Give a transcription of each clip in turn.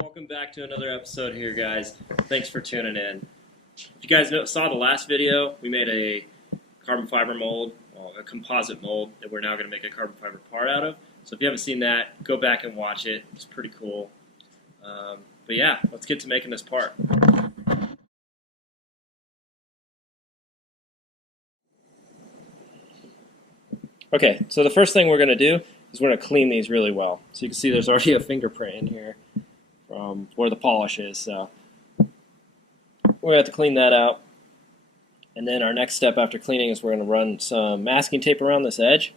Welcome back to another episode here, guys. Thanks for tuning in. If you guys saw the last video, we made a carbon fiber mold, well, a composite mold that we're now going to make a carbon fiber part out of. So if you haven't seen that, go back and watch it. It's pretty cool. But yeah, let's get to making this part. Okay, so the first thing we're going to do is we're going to clean these really well. So you can see there's already a fingerprint in here from where the polish is. So we're going to have to clean that out. And then our next step after cleaning is we're going to run some masking tape around this edge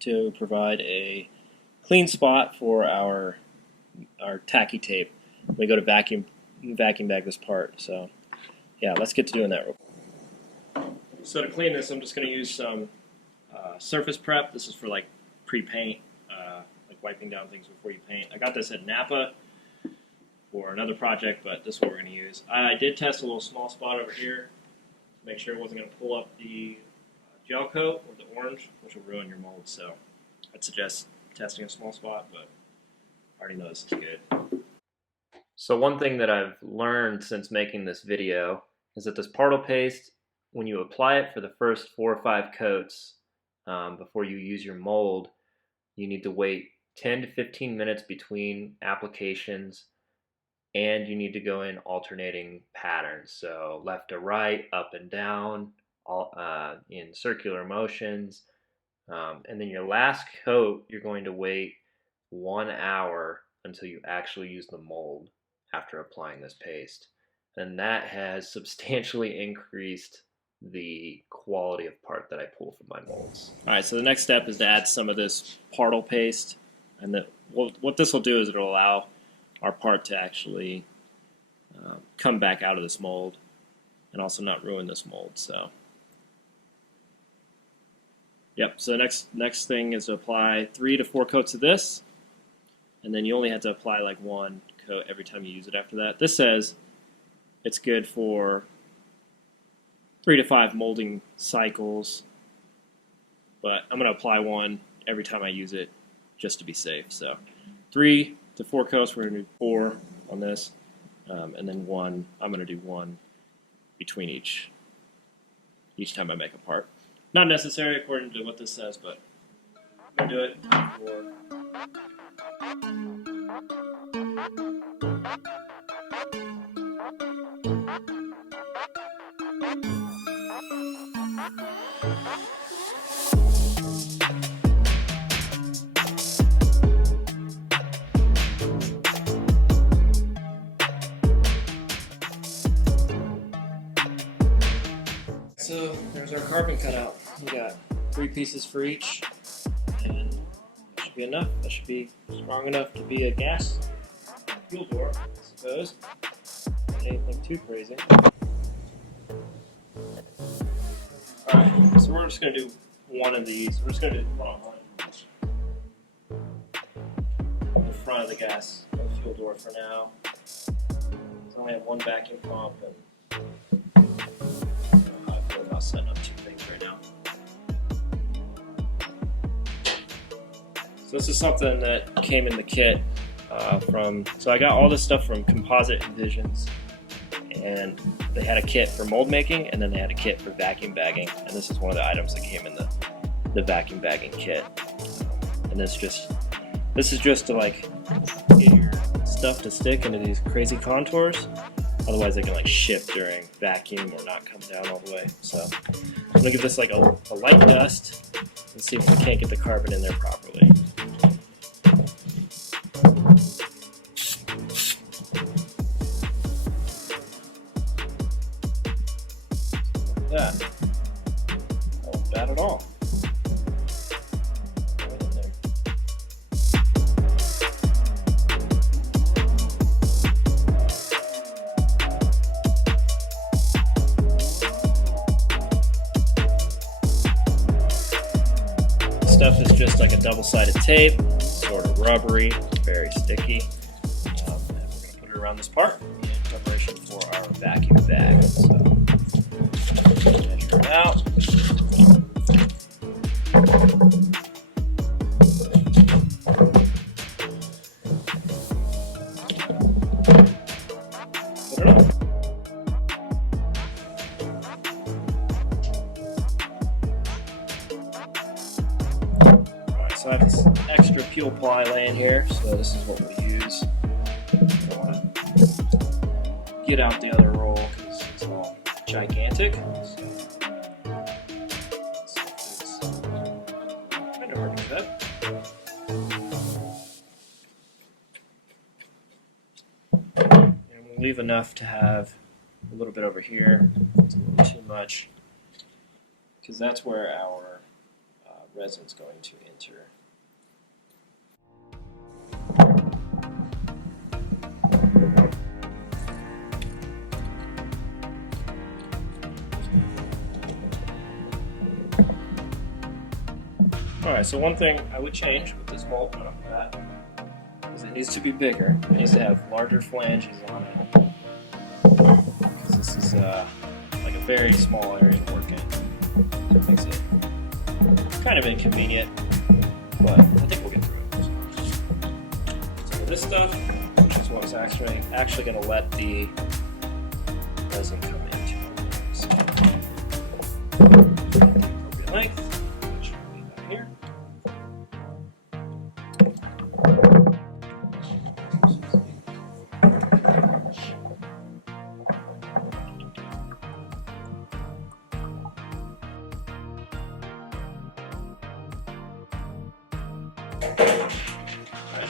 to provide a clean spot for our tacky tape. We go to vacuum bag this part. So yeah, let's get to doing that real quick. So to clean this, I'm just going to use some surface prep. This is for like pre-paint, like wiping down things before you paint. I got this at Napa for another project, but this is what we're going to use. I did test a little small spot over here to make sure it wasn't going to pull up the gel coat or the orange, which will ruin your mold. So I'd suggest testing a small spot, but I already know this is good. So one thing that I've learned since making this video is that this Partle paste, when you apply it for the first 4 or 5 coats before you use your mold, you need to wait 10 to 15 minutes between applications, and you need to go in alternating patterns. So left to right, up and down, all in circular motions. And then your last coat, you're going to wait 1 hour until you actually use the mold after applying this paste. And that has substantially increased the quality of part that I pull from my molds. Alright, so the next step is to add some of this Partle paste. And what this will do is it'll allow our part to actually come back out of this mold and also not ruin this mold. So yep, so the next thing is to apply 3 to 4 coats of this, and then you only have to apply like 1 coat every time you use it after that. This says it's good for 3 to 5 molding cycles, but I'm going to apply 1 every time I use it just to be safe. So 3 to 4 coats, we're going to do 4 on this, and then 1, I'm going to do 1 between each time I make a part. Not necessary according to what this says, but I'm going to do it for... So there's our carbon cutout. We got 3 pieces for each, and that should be enough. That should be strong enough to be a gas fuel door, I suppose. Anything too crazy. Alright, so we're just going to do 1 of these. We're just going to do the front of the gas fuel door for now. So I only have 1 vacuum pump, and I'm setting up 2 things right now. So this is something that came in the kit so I got all this stuff from Composite Infusions, and they had a kit for mold making, and then they had a kit for vacuum bagging, and this is one of the items that came in the vacuum bagging kit. And this is just to like get your stuff to stick into these crazy contours. Otherwise they can like shift during vacuum or not come down all the way. So I'm going to give this like a light dust and see if we can't get the carbon in there properly. Like that. Not bad at all. Right in there. Stuff is just like a double-sided tape, sort of rubbery, very sticky. And we're going to put it around this part in preparation for our vacuum bag. So measure it out. peel ply laying here, so this is what we'll use. I don't want to get out the other roll because it's all gigantic. So it's kind of hard to cut. And we'll leave enough to have a little bit over here. It's a little too much because that's where our resin is going to enter. Alright, so one thing I would change with this mold right off the bat is it needs to be bigger. It needs to have larger flanges on it. Because this is like a very small area to work in. It makes it kind of inconvenient, but I think we'll get through it. So this stuff, which is what's actually going to let the resin come into it. So, the appropriate length, which will be about here.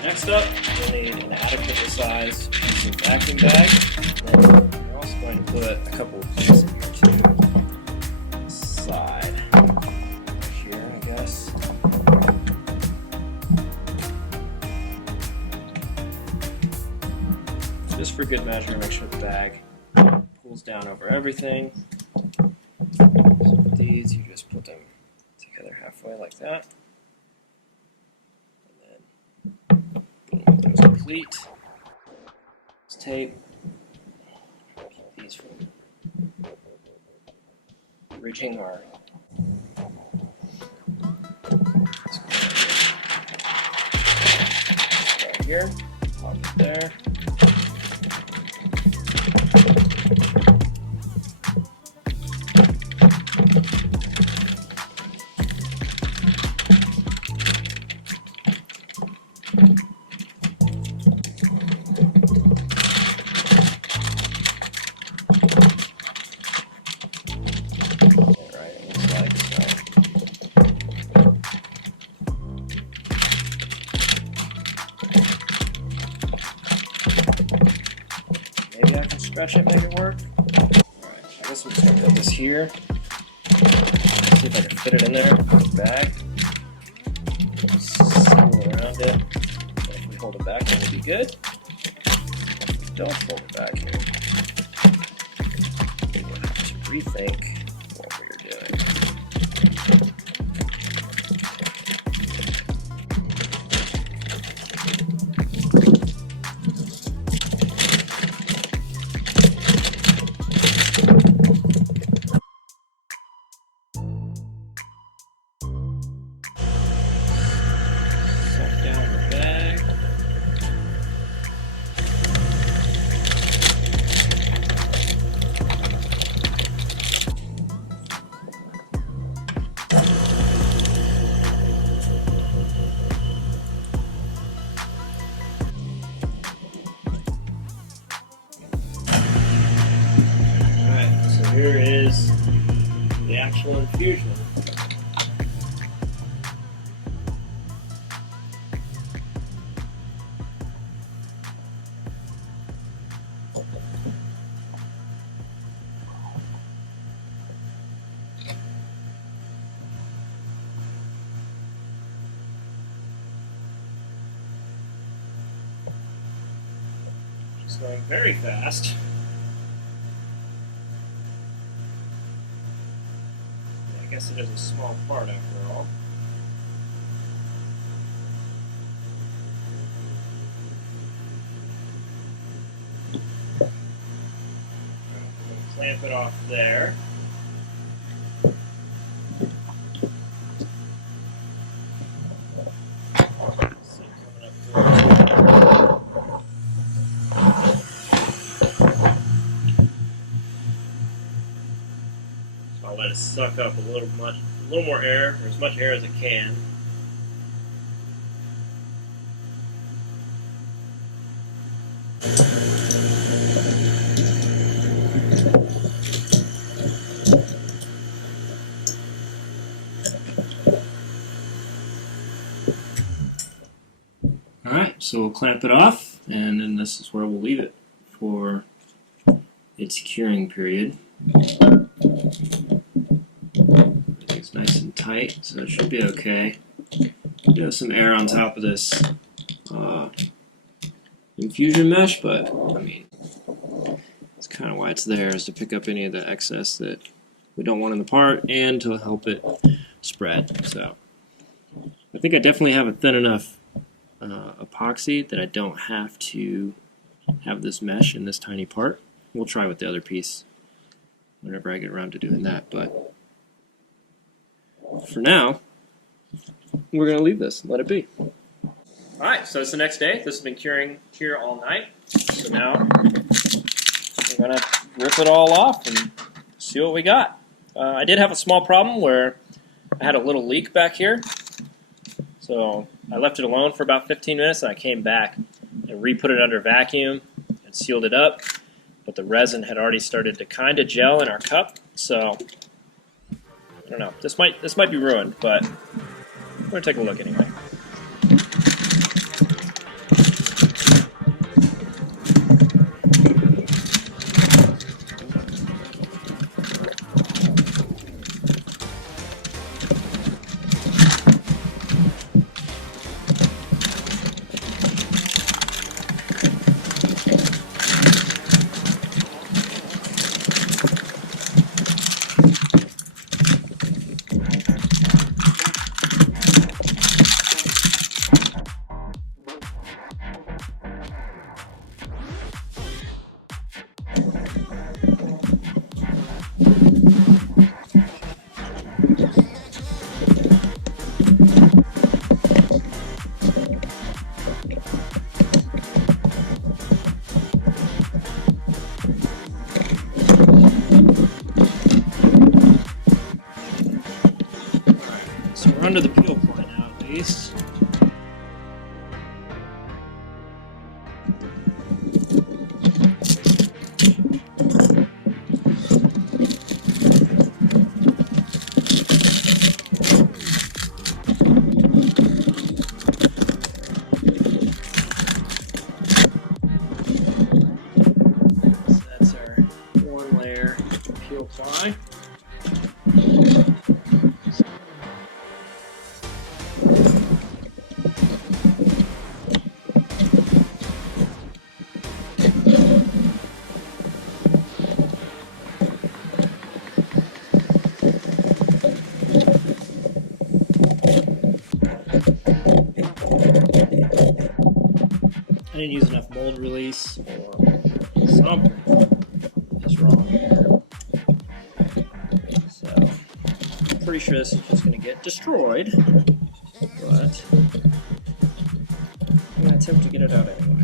Next up, we'll need an adequately sized piece of vacuum bag. And we're also going to put a couple of things in here to the side. Here, I guess. Just for good measure, make sure the bag pulls down over everything. So with these, you just put them together halfway like that. Complete. This tape. Keep these from ridging our right here, pop it there. Stretch it, make it work. Alright, I guess we're just gonna put this here. See if I can fit it in there with the bag. Seal around it. So if we hold it back, then we'll be good. If we don't hold it back here, we'll have to rethink what we're doing. Here is the actual infusion. Just going very fast. I guess it is a small part after all. We'll clamp it off there. Let it suck up a little more air, or as much air as it can. Alright, so we'll clamp it off, and then this is where we'll leave it for its curing period. Everything's nice and tight, so it should be okay. Do have some air on top of this infusion mesh, but I mean, it's kind of why it's there, is to pick up any of the excess that we don't want in the part and to help it spread. So I think I definitely have a thin enough epoxy that I don't have to have this mesh in this tiny part. We'll try with the other piece whenever I get around to doing that, but for now we're going to leave this and let it be. Alright, so it's the next day. This has been curing here all night, so now we're going to rip it all off and see what we got. I did have a small problem where I had a little leak back here, so I left it alone for about 15 minutes, and I came back and re-put it under vacuum and sealed it up. But the resin had already started to kind of gel in our cup, so I don't know. This might be ruined, but we're gonna take a look anyway. So we're under the peel point now, at least. So that's our one layer peel ply. I didn't use enough mold release, or something is wrong here. So, I'm pretty sure this is just going to get destroyed, but I'm going to attempt to get it out anyway.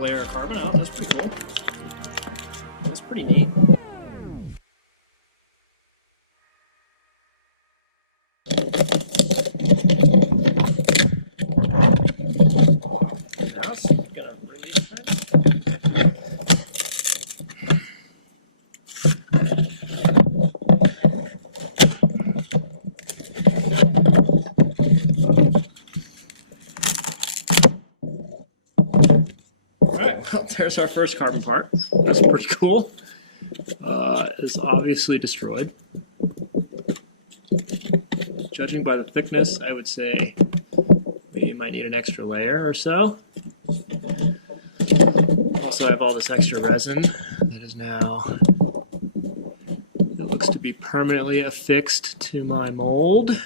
Layer of carbon out. That's pretty cool. That's pretty neat. Now it's gonna release it. Alright, well, there's our first carbon part. That's pretty cool. It's obviously destroyed. Judging by the thickness, I would say we might need an extra layer or so. Also, I have all this extra resin that is now, it looks to be permanently affixed to my mold.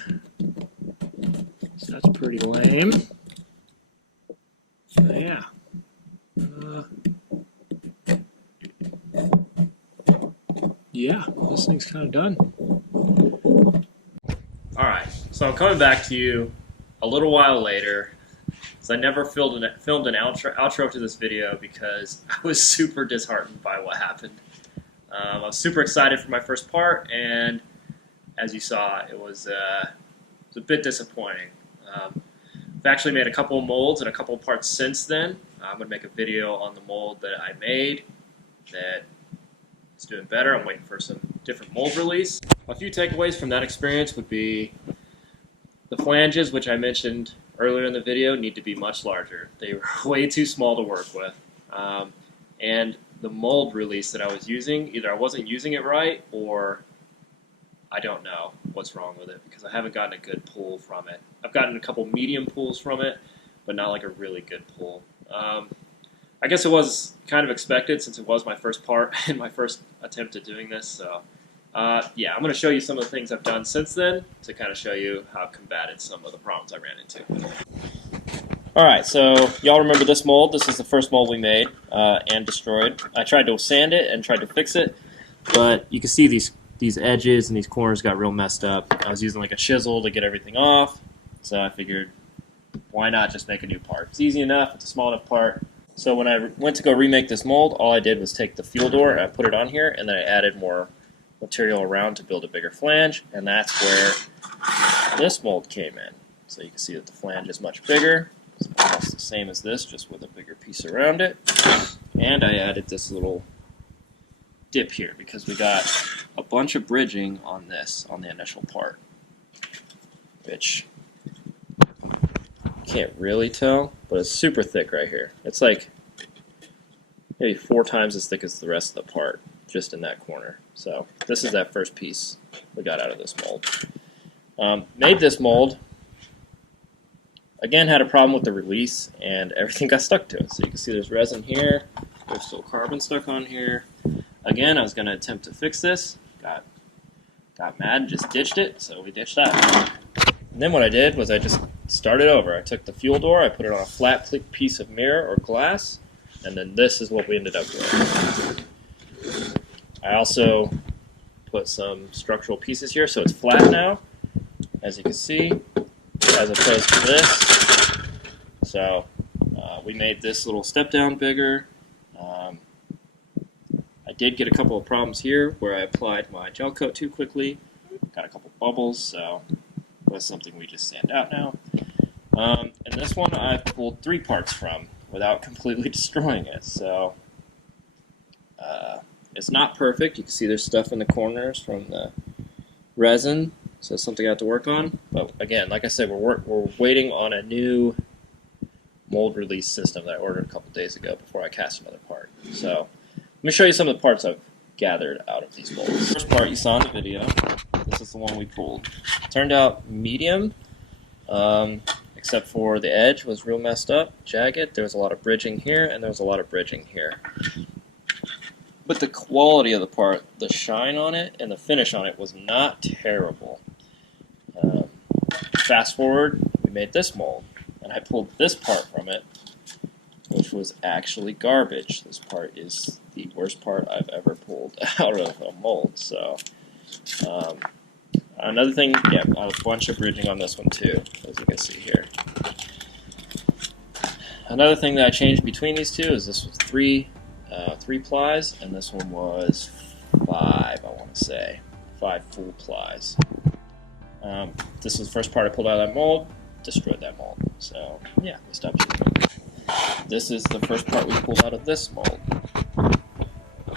So that's pretty lame. But yeah. Yeah, this thing's kind of done. Alright, so I'm coming back to you a little while later, because I never filmed an outro to this video because I was super disheartened by what happened. I was super excited for my first part, and as you saw, it was a bit disappointing. I've actually made a couple of molds and a couple of parts since then. I'm going to make a video on the mold that I made that is doing better. I'm waiting for some different mold release. A few takeaways from that experience would be the flanges, which I mentioned earlier in the video, need to be much larger. They were way too small to work with. And the mold release that I was using, either I wasn't using it right or I don't know what's wrong with it because I haven't gotten a good pull from it. I've gotten a couple medium pulls from it, but not like a really good pull. I guess it was kind of expected since it was my first part and my first attempt at doing this. So yeah, I'm going to show you some of the things I've done since then to kind of show you how I've combated some of the problems I ran into. Alright, so y'all remember this mold? This is the first mold we made and destroyed. I tried to sand it and tried to fix it, but you can see these edges and these corners got real messed up. I was using like a chisel to get everything off, so I figured why not just make a new part? It's easy enough, it's a small enough part. So when I went to go remake this mold, all I did was take the fuel door and I put it on here, and then I added more material around to build a bigger flange, and that's where this mold came in. So you can see that the flange is much bigger. It's almost the same as this, just with a bigger piece around it. And I added this little dip here because we got a bunch of bridging on this, on the initial part, which can't really tell, but it's super thick right here. It's like maybe 4 times as thick as the rest of the part, just in that corner. So this is that first piece we got out of this mold. Made this mold, again had a problem with the release and everything got stuck to it. So you can see there's resin here, there's still carbon stuck on here. Again, I was going to attempt to fix this, got mad and just ditched it, so we ditched that. And then what I did was I just started over. I took the fuel door, I put it on a flat piece of mirror or glass, and then this is what we ended up with. I also put some structural pieces here so it's flat now, as you can see, as opposed to this. So we made this little step down bigger. I did get a couple of problems here where I applied my gel coat too quickly. Got a couple bubbles, so that's something we just sand out now. And this one I pulled 3 parts from without completely destroying it. So it's not perfect. You can see there's stuff in the corners from the resin, so it's something I have to work on. But again, like I said, we're waiting on a new mold release system that I ordered a couple days ago before I cast another part. So let me show you some of the parts I've gathered out of these molds. First part you saw in the video, this is the one we pulled. It turned out medium, except for the edge was real messed up, jagged. There was a lot of bridging here, and there was a lot of bridging here. But the quality of the part, the shine on it, and the finish on it was not terrible. Fast forward, we made this mold, and I pulled this part from it, which was actually garbage. This part is the worst part I've ever pulled out of a mold. So another thing, yeah, a bunch of bridging on this one too, as you can see here. Another thing that I changed between these two is this was 3 plies, and this one was 5, I want to say. 5 full plies. This was the first part I pulled out of that mold, destroyed that mold. So yeah, we stopped using it. This is the first part we pulled out of this mold.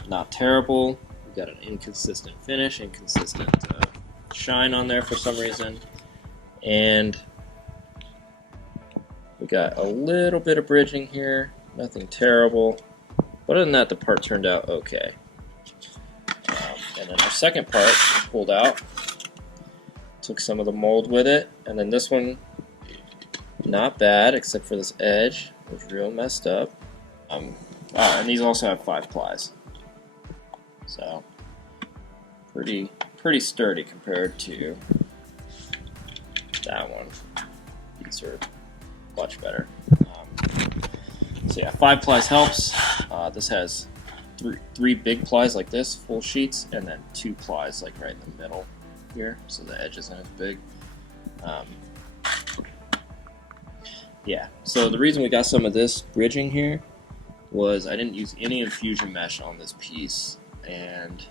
Not terrible. We got an inconsistent finish, inconsistent shine on there for some reason, and we got a little bit of bridging here. Nothing terrible. But other than that, the part turned out okay. And then our second part we pulled out. Took some of the mold with it, and then this one, not bad, except for this edge. It was real messed up. And these also have 5 plies. So, pretty sturdy compared to that one. These are much better. So yeah, 5 plies helps. This has 3 big plies like this, full sheets, and then 2 plies like right in the middle here, so the edge isn't as big. Yeah, so the reason we got some of this bridging here was I didn't use any infusion mesh on this piece, and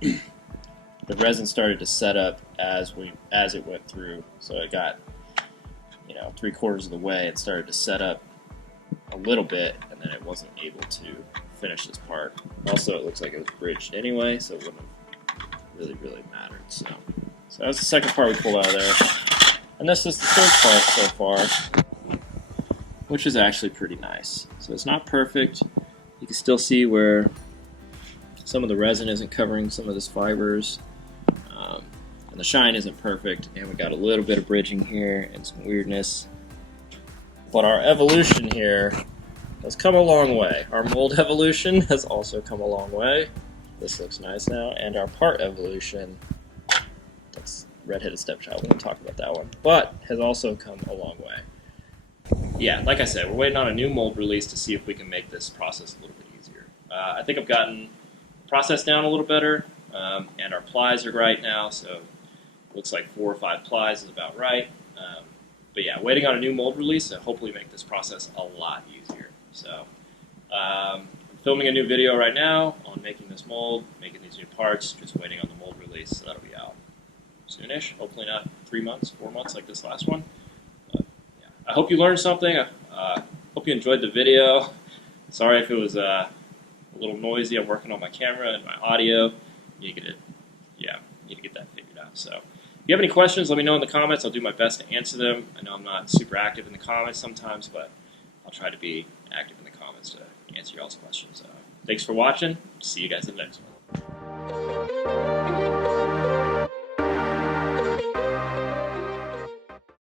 the resin started to set up as it went through. So it got, 3/4 of the way, it started to set up a little bit, and then it wasn't able to finish this part. Also, it looks like it was bridged anyway, so it wouldn't have really mattered. So that was the second part we pulled out of there, and this is the third part so far, which is actually pretty nice. So it's not perfect. You can still see where some of the resin isn't covering some of these fibers, and the shine isn't perfect, and we got a little bit of bridging here and some weirdness. But our evolution here has come a long way. Our mold evolution has also come a long way. This looks nice now, and our part evolution, that's redheaded stepchild, we won't talk about that one, but has also come a long way. Yeah, like I said, we're waiting on a new mold release to see if we can make this process a little bit easier. I think I've gotten the process down a little better, and our plies are right now, so it looks like 4 or 5 plies is about right. But yeah, waiting on a new mold release to hopefully make this process a lot easier. So I'm filming a new video right now on making this mold, making these new parts, just waiting on the mold release, so that'll be out soonish. Hopefully not 3 months, 4 months like this last one. But yeah, I hope you learned something. Hope you enjoyed the video. Sorry if it was a little noisy. I'm working on my camera and my audio. You need to get that figured out. So if you have any questions, let me know in the comments. I'll do my best to answer them. I know I'm not super active in the comments sometimes, but I'll try to be active in the comments to answer y'all's questions. Thanks for watching. See you guys in the next one.